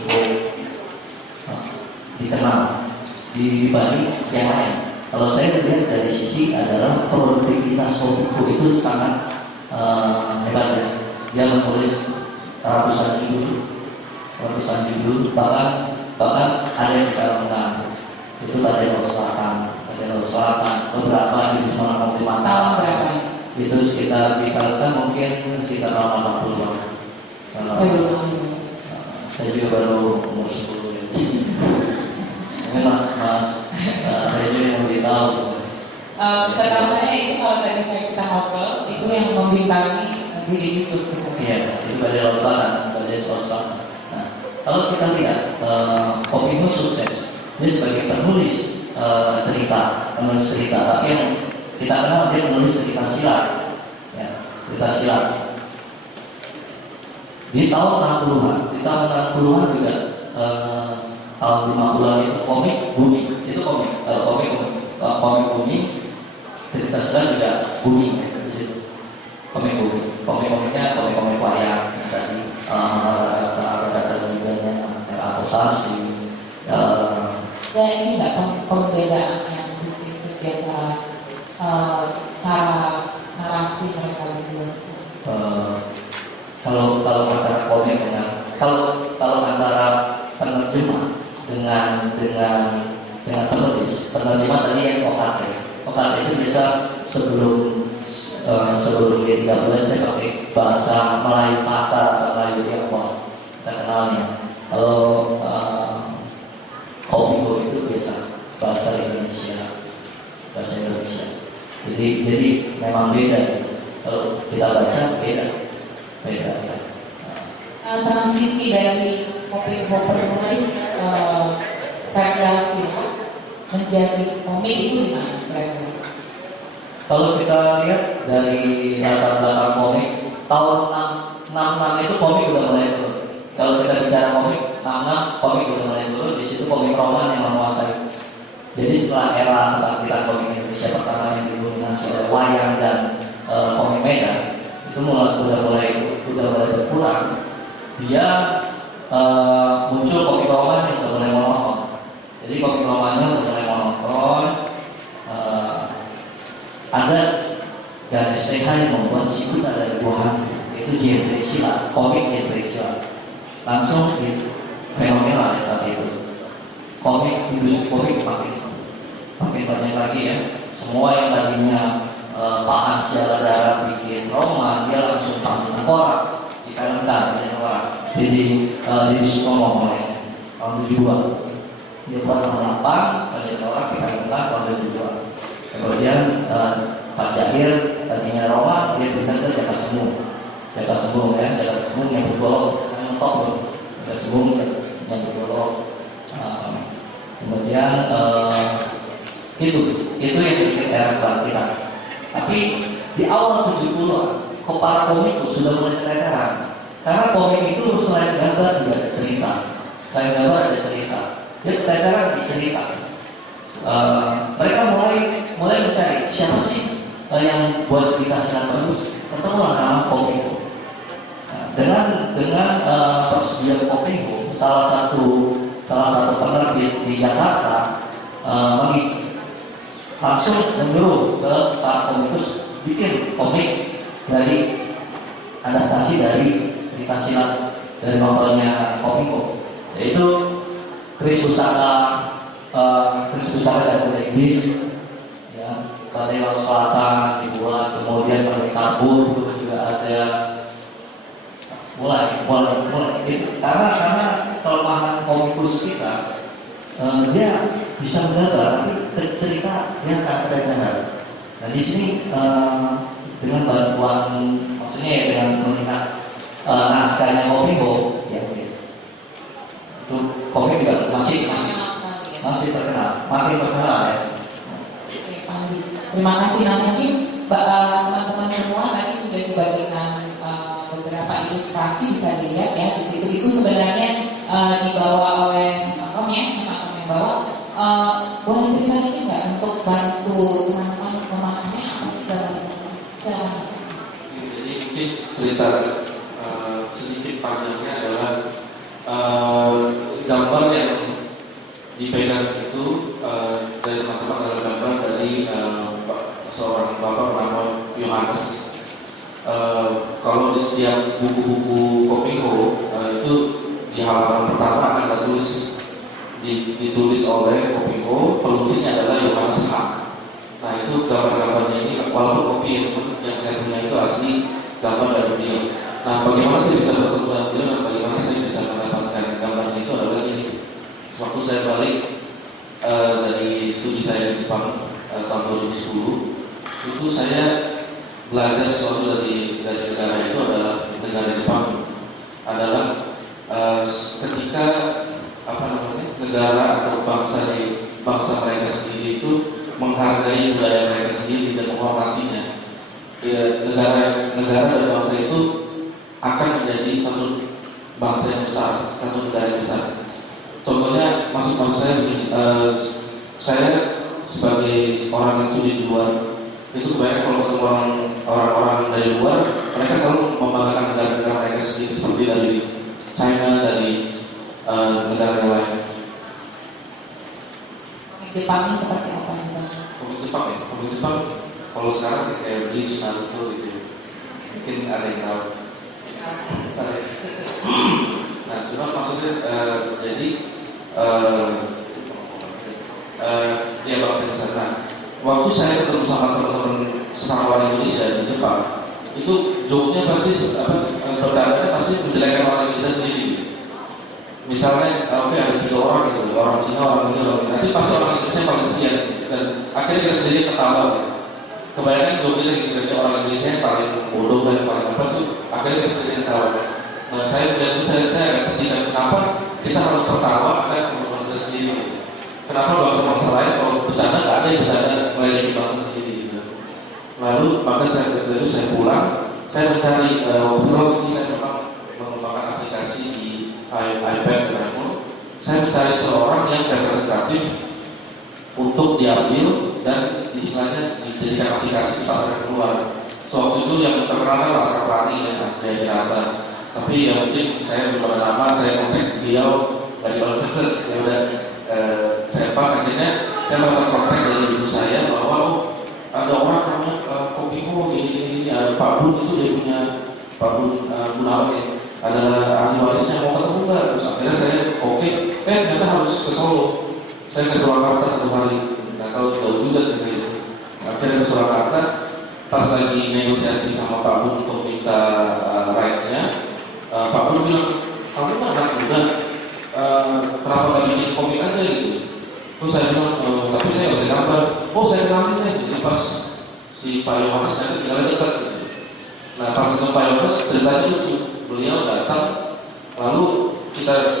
cukup dikenal di Bali yang lain. Kalau saya lihat dari sisi adalah produktivitas Kopiko itu sangat hebat ya. Dia menulis ratusan judul, bahkan ada yang kita menang. Itu tadi Laut Selatan, beberapa di Sumatera Kalimantan. Tahun berapa? Itu sekitar mungkin sekitar tahun 80-an. Saya juga baru umur 10 ya. Mungkin mas saya juga mau beritahu. Setahu saya itu kalau tadi saya kita novel itu yang membintangi Didi Yusuf. Iya, itu Badai Laut Selatan. Nah, kalau kita lihat Kopiko sukses, dia sebagai penulis cerita, tapi yang kita kenal dia menulis cerita silat, ya, cerita silat. Di tahun 60-an juga tahun 50-an itu komik booming. Itu komik booming, cerita silat juga booming di situ. Komiknya komik wayang tadi, ada atau sasi. Dan ini nggak perbedaan yang distintif di antara cara narasi mereka berdua. Kalau antara komik dengan kalau antara penerjemah dengan penulis, penerjemah tadi yang OKT itu bisa sebelum G13 saya pakai bahasa Melayu pasar atau Melayu Tiongkok kita kenalnya. Kalau Kopiko itu biasa bahasa Indonesia. Jadi memang beda. Kalau kita baca beda. Transisi dari Kopiko penulis Sandra Silva menjadi komik itu gimana? Kalau kita lihat dari latar belakang komik, tahun 66 itu komik udah mulai turun. Kalau kita bicara komik, 66 komik udah mulai turun. Di situ komik roman yang menguasai. Jadi setelah era kebangkitan komik Indonesia pertama yang didominasi oleh wayang dan komik medan, itu udah mulai berkurang. Dia muncul komik roman yang udah mulai monoton. Jadi komik romannya udah mulai monoton. Ada garis TH yang membuat sikut ada dua hantu, yaitu genre silat, komik genre silat. Langsung di fenomenal saat itu. Industri komik makin banyak lagi ya. Semua yang tadinya Pak Hansel darah bikin roman, dia langsung panggil orang di kalender banyak orang. Jadi Sukomo mulai tahun 72. Dia buat 68, banyak orang di kalender tahun 72. Kemudian Pak Jahir tadinya Roma, dia pindah ke Jakarta Sembung yang bergolong yang top, Jakarta Sembung yang bergolong. Kemudian itu yang bikin era kebangkitan. Tapi di awal 70-an, para komik sudah mulai keteteran. Karena komik itu selain gambar juga ada cerita. Dia keteteran di cerita. Mereka mulai mencari siapa sih yang buat cerita silat terus. Ketemulah nama Kopiko. Dengan persediaan Kopiko, salah satu penerbit di Jakarta langsung menyuruh ke Pak Komikus bikin komik dari adaptasi dari cerita silat dari novelnya Kopiko, yaitu Chris Pusaka dan Inggris, ya, Badai Laut Selatan dibuat, kemudian Badai Karbon itu juga ada. Mulai itu karena kelemahan komikus kita, dia bisa menggambar tapi cerita yang tak terdengar. Nah di sini dengan bantuan, maksudnya ya dengan melihat naskahnya Kopiko, ya itu komik juga masih terkenal, makin terkenal ya. Terima kasih. Nah mungkin teman-teman semua tadi sudah dibagikan beberapa ilustrasi, bisa dilihat ya di situ. Itu sebenarnya dibawa oleh Makom yang bawa. Boleh cerita ini nggak untuk bantu teman-teman memahami apa sih dalam Jadi mungkin cerita sedikit panjangnya adalah gambar yang dipegang itu dari teman-teman adalah gambar dari seorang bapak bernama Yohanes. Kalau di setiap buku-buku Kopingho itu di halaman pertama ada ditulis oleh Kopingho, pelukisnya adalah Yohanes H. Nah itu gambar-gambarnya ini walaupun kopi yang saya punya itu asli gambar dari beliau. Nah bagaimana saya bisa bertemu dengan beliau dan bagaimana saya bisa mendapatkan gambar itu adalah ini. Waktu saya balik dari studi saya di Jepang tahun 2010, itu saya belajar sesuatu dari negara itu adalah negara Jepang adalah ketika negara atau bangsa mereka sendiri itu menghargai budaya mereka sendiri dan menghormatinya. Negara dan bangsa itu akan menjadi satu bangsa yang besar, satu negara yang besar. Contohnya maksud saya begini, saya sebagai orang yang studi di luar itu banyak kalau ketemu orang-orang dari luar, mereka selalu membanggakan negara-negara mereka sendiri seperti dari China, dari negara yang lain. Jepang ini seperti apa nih Bang? Komik Jepang kalau sekarang kayak Bleach, Naruto gitu, mungkin ada yang tahu. Nah, cuma maksudnya jadi ya bangsa besar. Nah, waktu saya ketemu sama teman-teman sekawan Indonesia di Jepang, itu joke-nya pasti berdarahnya pasti menjelekkan orang Indonesia sendiri. Misalnya, oke ada 3 orang gitu, orang Cina, orang Indonesia, orang nanti pasti orang Indonesia paling kesian dan akhirnya kita sendiri ketawa. Kebanyakan joke-nya gitu, orang Indonesia yang paling bodoh dan paling apa tuh, akhirnya kita sendiri ketawa. Nah, saya agak sedih dan kenapa kita harus tertawa akan teman-teman kita sendiri. Kenapa bangsa-bangsa lain kalau bercanda nggak ada yang bercanda melayani bangsa sendiri gitu. Lalu maka saya pulang, saya mencari waktu ini saya memang mengembangkan aplikasi di iPad dan iPhone. Saya mencari seorang yang representatif untuk diambil dan misalnya dijadikan aplikasi pasar keluar. So, waktu itu yang terkenal Laskar Pelangi ya, dari Jakarta. Tapi yang penting saya belum ada nama, saya kontak beliau dari Balfes, ya udah saya pas akhirnya saya melakukan kontak dari ibu saya bahwa ada orang namanya Kopingho ini ada Pak Bun itu dia punya Pak Bun Gunawan ya, adalah ahli warisnya mau ketemu nggak? Terus akhirnya saya oke, ternyata harus ke Solo. Saya ke Surakarta 1 hari, nggak tahu jauh juga gitu. Akhirnya ke Surakarta, pas lagi negosiasi sama Pak Bun untuk minta rights-nya. Pak Bun bilang, kamu kan anak muda, kenapa nggak bikin komik aja gitu? Terus saya bilang, tapi saya nggak bisa gambar. Oh saya kenalin deh, jadi pas si Pak Yohanes saya tinggalnya dekat gitu. Nah pas ke Pak Yohanes ceritanya lucu, beliau datang, lalu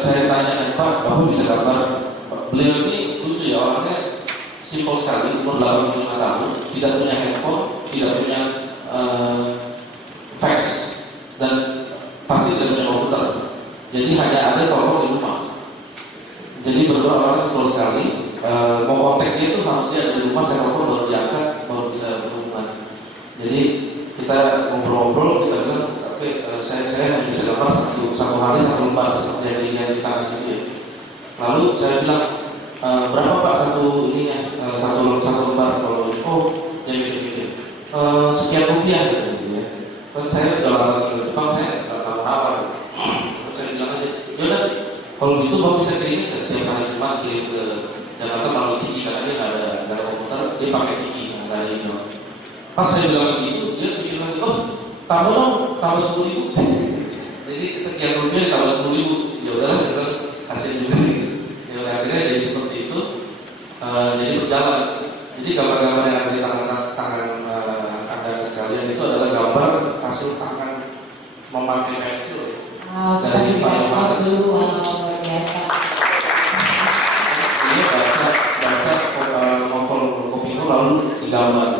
saya tanya Pak, Bapak bisa gambar? Beliau ini lucu ya, orangnya simpel sekali, umur 85 tahun, tidak punya handphone, tidak punya fax, dan pasti tidak punya komputer. Jadi hanya ada telepon di rumah. Jadi berdua orang sepuluh sekali mau kontak dia itu harus dia ada di rumah, saya telepon baru diangkat, baru bisa berhubungan. Jadi kita ngobrol-ngobrol, kita bilang oke, saya hanya bisa gambar satu hari 1 lembar seperti yang di tangan itu. Lalu saya bilang berapa Pak satu satu lembar? Kalau dia mikir-mikir sekian rupiah gitu ya. Kan saya udah lama di Jepang, saya nggak tahu nawar. Saya bilang aja, yaudah kalau gitu Bapak bisa kirim ke setiap hari Jumat, kirim ke Jakarta melalui Tiki karena dia nggak ada komputer, dia pakai Tiki nggak ada email. Pas saya bilang begitu, dia pikir lagi, tambah dong, tambah 10.000. Jadi sekian rupiah tambah 10.000, ya udahlah sekarang hasil juga. Ya udah akhirnya jadi seperti itu, jadi berjalan. Jadi gambar-gambar yang ada di tangan Anda sekalian itu adalah gambar hasil tangan memakai pensil dari Pak Yohanes. Luar biasa. Ini baca novel Kopingho lalu digambar,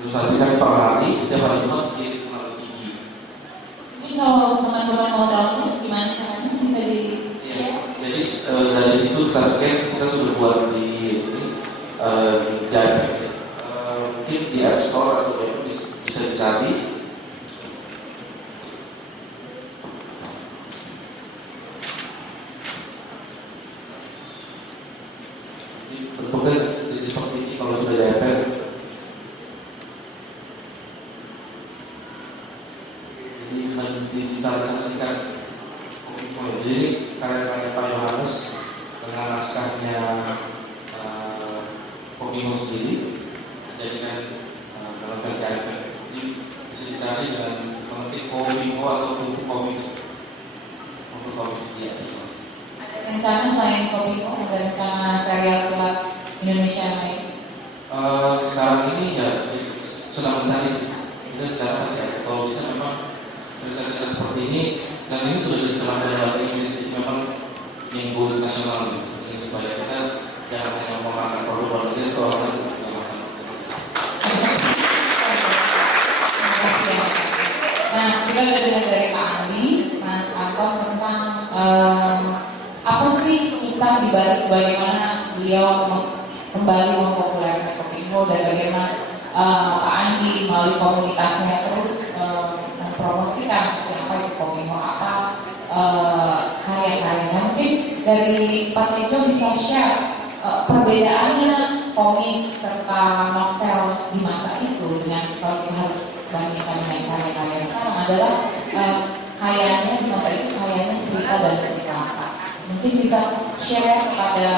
ilustrasikan per hari, setiap hari Jumat kirim melalui Tiki. Ini kalau teman-teman mau download gimana caranya bisa di Ya, jadi dari situ kita scan, kita sudah buat di mungkin di App Store atau bisa dicari. Ini bentuknya jadi seperti ini kalau sudah diaper. Jadi mendigitalisasikan Kominfo. Jadi karya-karya Pak Yohanes dengan naskahnya Kominfo sendiri dijadikan dalam versi iPad. Jadi disediakan dengan mengetik Kominfo atau Kominfo Comics untuk comics dia. Ada rencana selain Kominfo, ada rencana serial selat Indonesia lain? Sekarang ini ya sedang mencari sih. Kita cara saya kalau bisa memang cerita-cerita seperti ini, dan ini sudah diterapkan dalam bahasa Inggris, memang minggu nasional ini supaya kita jangan hanya mengangkat produk luar negeri atau orang Nah, kita sudah dengar dari Pak Andi, Mas Anton tentang apa sih kisah dibalik bagaimana beliau kembali mempopulerkan Kominfo dan bagaimana Pak Andi melalui komunitasnya terus mempromosikan siapa itu Kominfo, apa karya-karyanya. Mungkin dari Pak Tejo bisa share perbedaannya komik serta novel di masa itu dengan kalau kita harus bandingkan dengan karya-karya sekarang adalah kayaknya di masa itu kayaknya cerita dan cerita apa. Mungkin bisa share kepada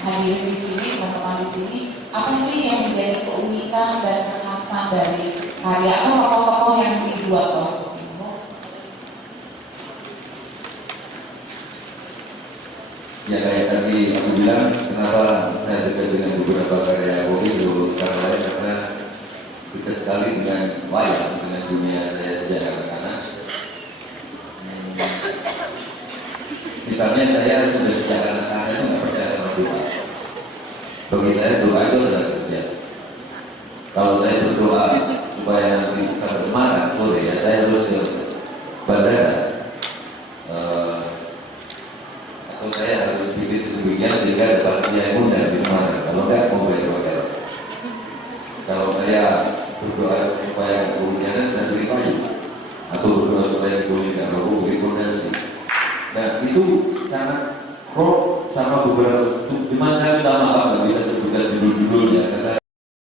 hadirin di sini, teman-teman di sini, apa sih yang menjadi keunikan dan kekhasan dari karya atau tokoh-tokoh yang dibuat oleh Kominfo? Ya kayak tadi aku bilang, kenapa saya dekat dengan beberapa karya Kominfo karena dekat sekali dengan wayang, dengan dunia saya sejak anak-anak. Misalnya saya sudah sejak anak-anak itu nggak percaya sama doa. Bagi saya doa itu adalah kerja. Kalau saya berdoa supaya nanti sampai Semarang sore ya saya harus ke bandara. Atau saya harus bikin sedemikian sehingga dapat dia pun dari Semarang. Kalau enggak mau bayar hotel. Kalau saya berdoa supaya kemudian saya beli kayu atau berdoa supaya kemudian roh beri fondasi. Nah itu sangat roh sama beberapa. Cuma saya minta maaf